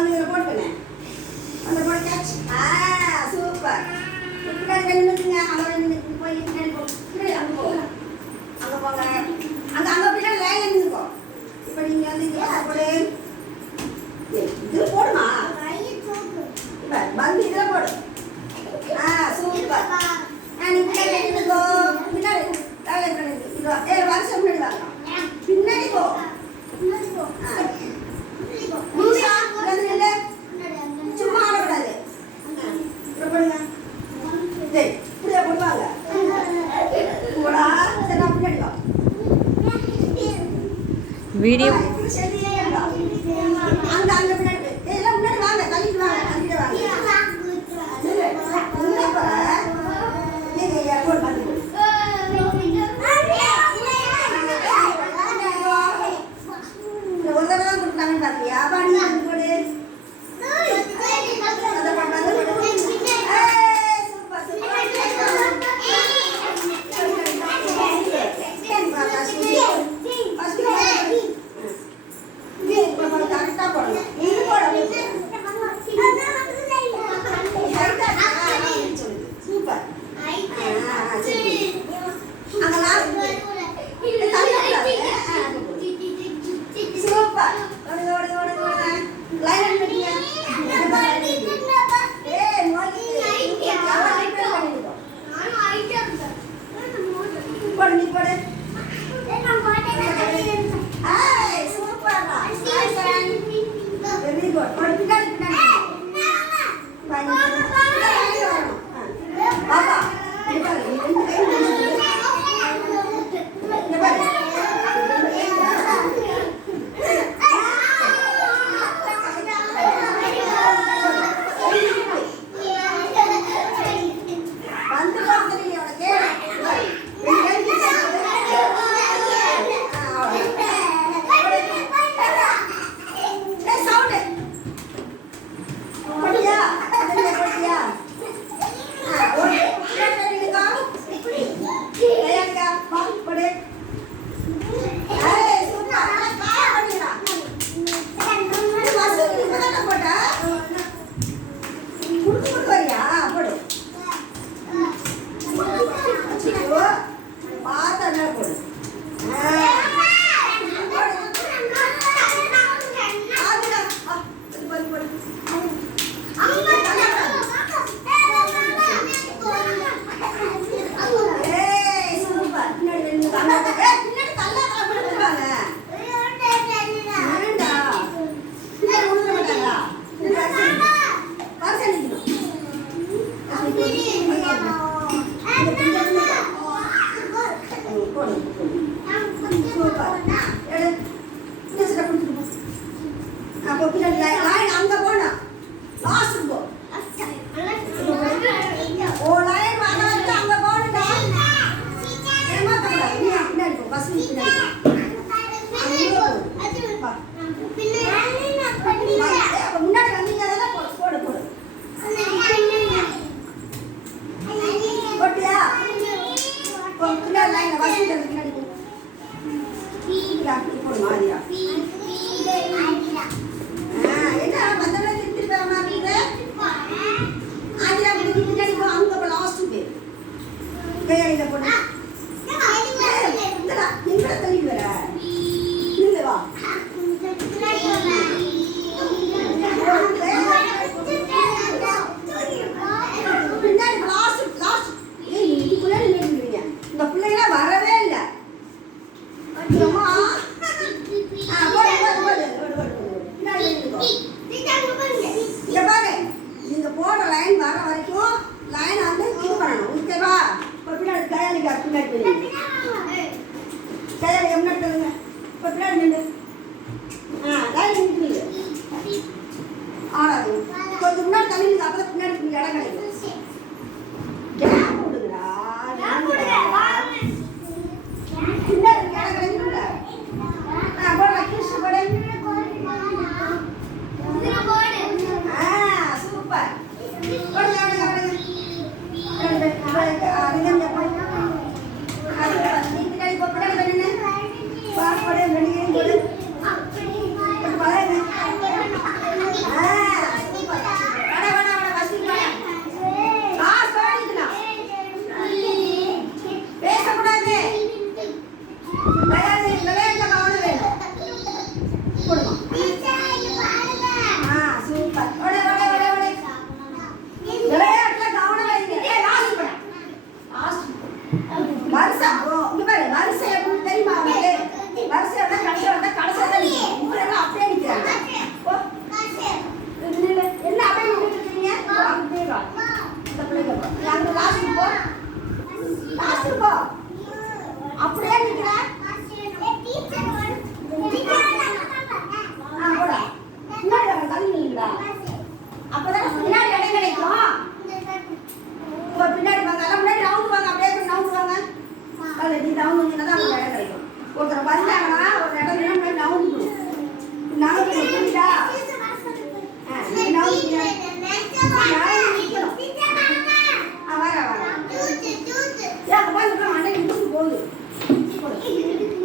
வந்து இதில் போட்டுக்கணேன். அந்த போட்டு கேட்ச். சூப்பர். பின்னாடி நின்றுக்குங்க. அங்கே நின்று போய் பின்னாடி போ. பின்னாடி அங்கே போங்க. அங்கே போங்க. அங்கே பின்னாடி லைனில் நின்றுக்கோ. இப்போ நீங்கள் வந்து இங்கே போடு. இதில் போடுமா? இப்போ வந்து இதில் போடு. சூப்பர். நீ பின்னாடி நின்றுக்கோ. பின்னாடி வருஷம் முன்னாடி வாங்க. பின்னாடி போ. சும்மா ஆடக்கூடாது. இப்படியா போடுவாங்க. பின்னாடி வா. வீடியோ அங்க அங்க பின்னாடி எல்லாம் முன்னாடி வாங்க. தள்ளிட்டு வாங்க. தள்ளிட்டு வாங்க. கொஞ்சம் முன்னாடி தள்ளி அப்போ பின்னாடி இடம் கிடைக்கும். பின்னாடி இடம் கிடைக்கும்ல. சூப்பர். பின்னாடி வெளியே யாரும் நிக்கணும். வர வர. ஏன் அப்பா இந்த மண்டை இழுத்து போகுது.